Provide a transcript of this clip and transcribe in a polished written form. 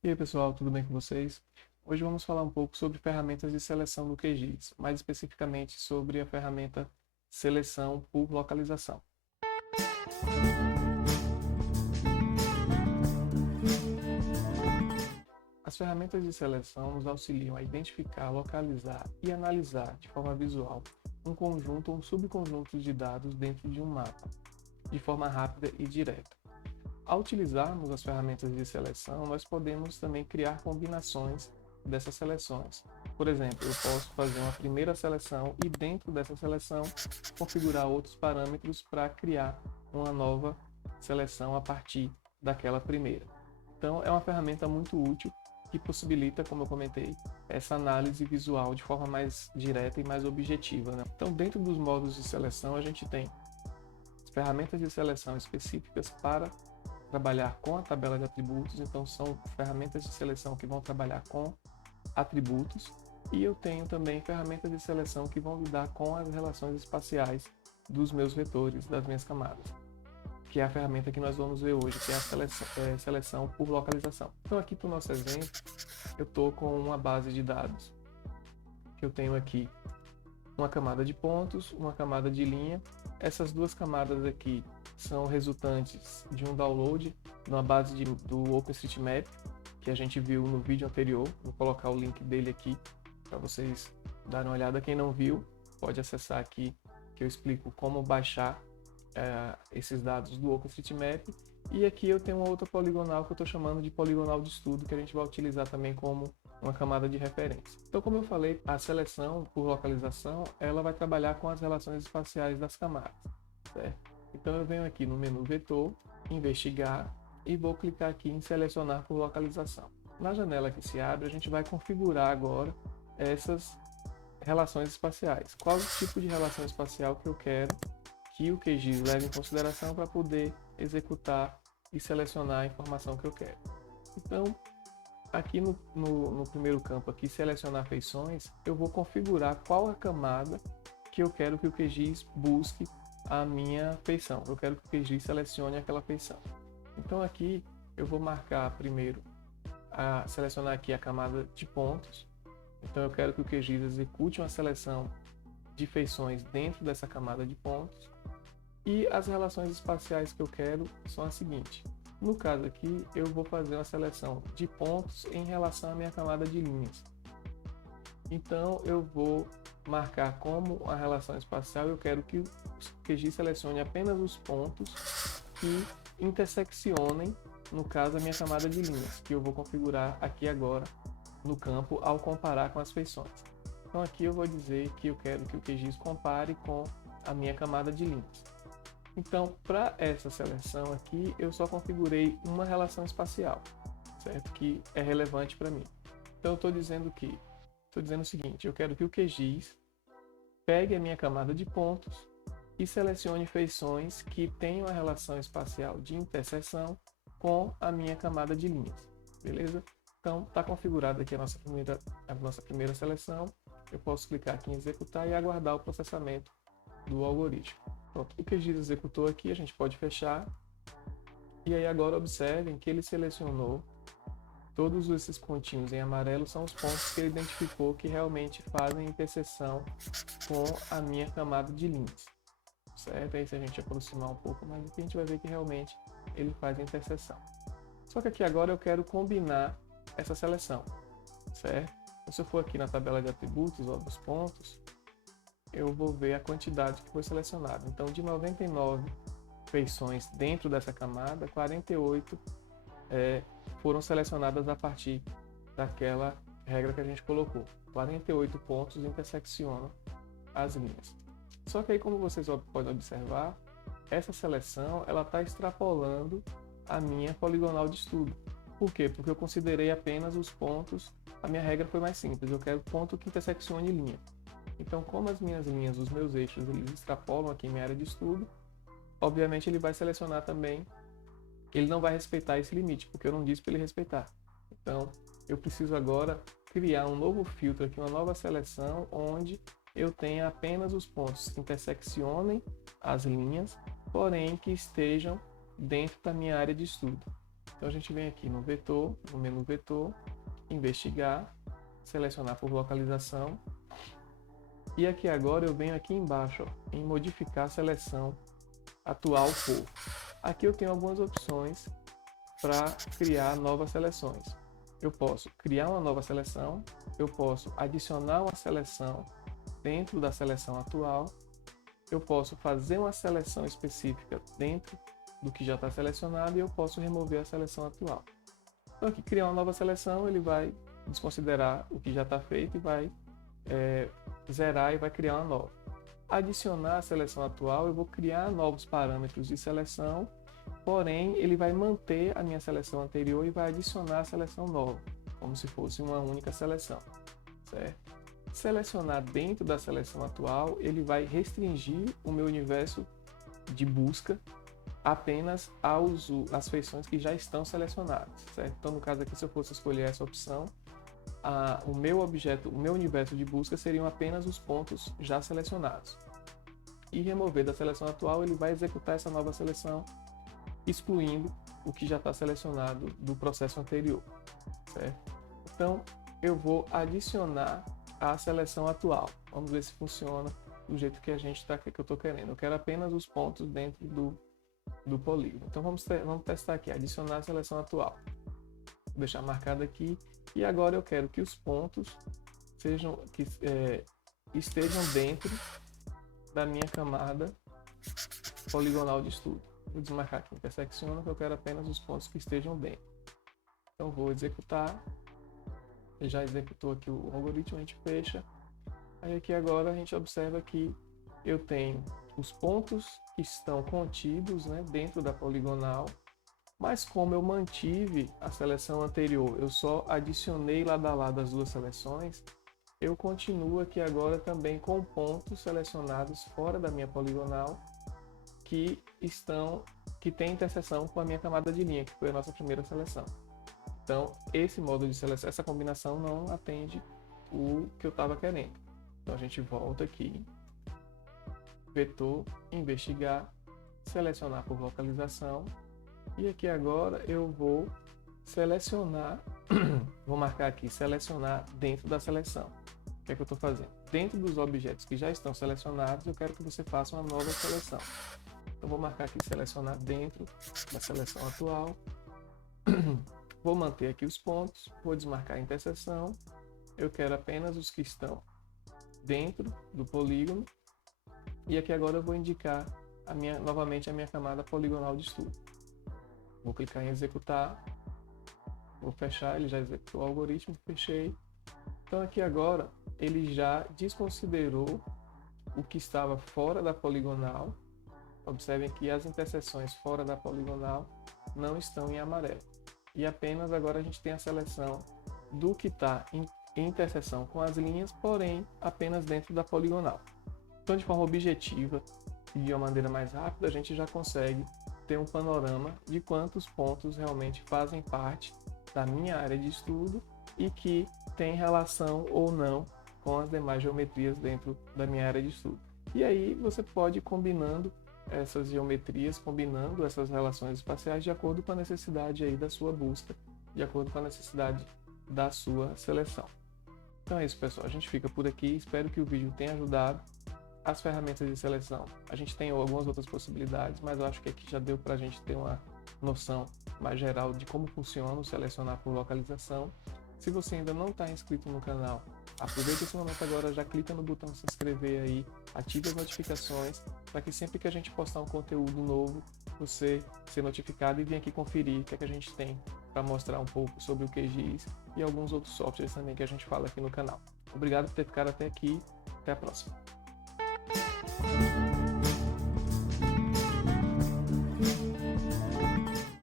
E aí pessoal, tudo bem com vocês? Hoje vamos falar um pouco sobre ferramentas de seleção do QGIS, mais especificamente sobre a ferramenta seleção por localização. As ferramentas de seleção nos auxiliam a identificar, localizar e analisar de forma visual um conjunto ou um subconjunto de dados dentro de um mapa, de forma rápida e direta. Ao utilizarmos as ferramentas de seleção, nós podemos também criar combinações dessas seleções. Por exemplo, eu posso fazer uma primeira seleção e dentro dessa seleção configurar outros parâmetros para criar uma nova seleção a partir daquela primeira. Então, é uma ferramenta muito útil que possibilita, como eu comentei, essa análise visual de forma mais direta e mais objetiva, né? Então, dentro dos modos de seleção, a gente tem ferramentas de seleção específicas para trabalhar com a tabela de atributos, então são ferramentas de seleção que vão trabalhar com atributos, e eu tenho também ferramentas de seleção que vão lidar com as relações espaciais dos meus vetores, das minhas camadas, que é a ferramenta que nós vamos ver hoje, que é a seleção por localização. Então aqui para o nosso exemplo, eu estou com uma base de dados, que eu tenho aqui uma camada de pontos, uma camada de linha. Essas duas camadas aqui são resultantes de um download de uma base do OpenStreetMap, que a gente viu no vídeo anterior. Vou colocar o link dele aqui para vocês darem uma olhada. Quem não viu, pode acessar aqui, que eu explico como baixar esses dados do OpenStreetMap. E aqui eu tenho uma outra poligonal que eu estou chamando de poligonal de estudo, que a gente vai utilizar também como uma camada de referência. Então, como eu falei, a seleção por localização, ela vai trabalhar com as relações espaciais das camadas, certo? Então, eu venho aqui no menu Vetor, Investigar, e vou clicar aqui em Selecionar por localização. Na janela que se abre, a gente vai configurar agora essas relações espaciais. Qual o tipo de relação espacial que eu quero que o QGIS leve em consideração para poder executar e selecionar a informação que eu quero. Então, aqui no primeiro campo, aqui, selecionar feições, eu vou configurar qual a camada que eu quero que o QGIS busque a minha feição. Eu quero que o QGIS selecione aquela feição. Então aqui eu vou marcar primeiro, selecionar aqui a camada de pontos. Então eu quero que o QGIS execute uma seleção de feições dentro dessa camada de pontos. E as relações espaciais que eu quero são as seguintes. No caso aqui, eu vou fazer uma seleção de pontos em relação à minha camada de linhas. Então, eu vou marcar como a relação espacial, eu quero que o QGIS selecione apenas os pontos que interseccionem, no caso, a minha camada de linhas, que eu vou configurar aqui agora no campo ao comparar com as feições. Então, aqui eu vou dizer que eu quero que o QGIS compare com a minha camada de linhas. Então, para essa seleção aqui, eu só configurei uma relação espacial, certo? Que é relevante para mim. Então, eu estou dizendo o seguinte, eu quero que o QGIS pegue a minha camada de pontos e selecione feições que tenham a relação espacial de interseção com a minha camada de linhas, beleza? Então, está configurada aqui a nossa primeira seleção. Eu posso clicar aqui em executar e aguardar o processamento do algoritmo. Pronto, o QGIS executou aqui, a gente pode fechar. E aí agora observem que ele selecionou todos esses pontinhos em amarelo, são os pontos que ele identificou que realmente fazem interseção com a minha camada de linhas, certo? Aí se a gente aproximar um pouco mais aqui, a gente vai ver que realmente ele faz a interseção. Só que aqui agora eu quero combinar essa seleção, certo? Então, se eu for aqui na tabela de atributos, ó, dos pontos, eu vou ver a quantidade que foi selecionada. Então, de 99 feições dentro dessa camada, 48 foram selecionadas a partir daquela regra que a gente colocou. 48 pontos interseccionam as linhas. Só que aí, como vocês podem observar, essa seleção ela está extrapolando a minha poligonal de estudo. Por quê? Porque eu considerei apenas os pontos, a minha regra foi mais simples, eu quero ponto que interseccione linha. Então, como as minhas linhas, os meus eixos, eles extrapolam aqui minha área de estudo, obviamente ele vai selecionar também, ele não vai respeitar esse limite, porque eu não disse para ele respeitar. Então, eu preciso agora criar um novo filtro aqui, uma nova seleção, onde eu tenha apenas os pontos que interseccionem as linhas, porém que estejam dentro da minha área de estudo. Então a gente vem aqui no vetor, no menu vetor, investigar, selecionar por localização. E aqui agora eu venho aqui embaixo, ó, em modificar a seleção atual por. Aqui eu tenho algumas opções para criar novas seleções. Eu posso criar uma nova seleção, eu posso adicionar uma seleção dentro da seleção atual, eu posso fazer uma seleção específica dentro do que já está selecionado e eu posso remover a seleção atual. Então aqui criar uma nova seleção, ele vai desconsiderar o que já está feito e vai zerar e vai criar uma nova. Adicionar a seleção atual, eu vou criar novos parâmetros de seleção, porém ele vai manter a minha seleção anterior e vai adicionar a seleção nova, como se fosse uma única seleção, certo? Selecionar dentro da seleção atual, ele vai restringir o meu universo de busca apenas às feições que já estão selecionadas, certo? Então no caso aqui, se eu fosse escolher essa opção, o meu universo de busca seriam apenas os pontos já selecionados. E remover da seleção atual, ele vai executar essa nova seleção, excluindo o que já está selecionado do processo anterior, certo? Então, eu vou adicionar a seleção atual. Vamos ver se funciona do jeito que que eu estou querendo. Eu quero apenas os pontos dentro do polígono. Então, vamos testar aqui, adicionar a seleção atual. Vou deixar marcado aqui. E agora eu quero que os pontos estejam dentro da minha camada poligonal de estudo. Vou desmarcar aqui intersecciona, que eu quero apenas os pontos que estejam dentro. Então vou executar. Ele já executou aqui o algoritmo, a gente fecha. Aí aqui agora a gente observa que eu tenho os pontos que estão contidos, né, dentro da poligonal. Mas como eu mantive a seleção anterior, eu só adicionei lado a lado as duas seleções, eu continuo aqui agora também com pontos selecionados fora da minha poligonal que tem interseção com a minha camada de linha, que foi a nossa primeira seleção. Então, esse modo de seleção, essa combinação não atende o que eu estava querendo. Então, a gente volta aqui, vetor, investigar, selecionar por localização. E aqui agora eu vou selecionar, vou marcar aqui, selecionar dentro da seleção. O que é que eu estou fazendo? Dentro dos objetos que já estão selecionados, eu quero que você faça uma nova seleção. Então vou marcar aqui, selecionar dentro da seleção atual. Vou manter aqui os pontos, vou desmarcar a interseção. Eu quero apenas os que estão dentro do polígono. E aqui agora eu vou indicar novamente a minha camada poligonal de estudo. Vou clicar em executar, vou fechar, ele já executou o algoritmo, fechei. Então aqui agora ele já desconsiderou o que estava fora da poligonal. Observem que as interseções fora da poligonal não estão em amarelo. E apenas agora a gente tem a seleção do que está em interseção com as linhas, porém apenas dentro da poligonal. Então de forma objetiva e de uma maneira mais rápida a gente já consegue ter um panorama de quantos pontos realmente fazem parte da minha área de estudo e que tem relação ou não com as demais geometrias dentro da minha área de estudo. E aí você pode ir combinando essas geometrias, combinando essas relações espaciais de acordo com a necessidade aí da sua busca, de acordo com a necessidade da sua seleção. Então é isso, pessoal. A gente fica por aqui. Espero que o vídeo tenha ajudado. As ferramentas de seleção, a gente tem algumas outras possibilidades, mas eu acho que aqui já deu para a gente ter uma noção mais geral de como funciona o selecionar por localização. Se você ainda não está inscrito no canal, aproveita esse momento agora, já clica no botão se inscrever aí, ative as notificações, para que sempre que a gente postar um conteúdo novo, você ser notificado e vir aqui conferir o que é que a gente tem para mostrar um pouco sobre o QGIS e alguns outros softwares também que a gente fala aqui no canal. Obrigado por ter ficado até aqui, até a próxima.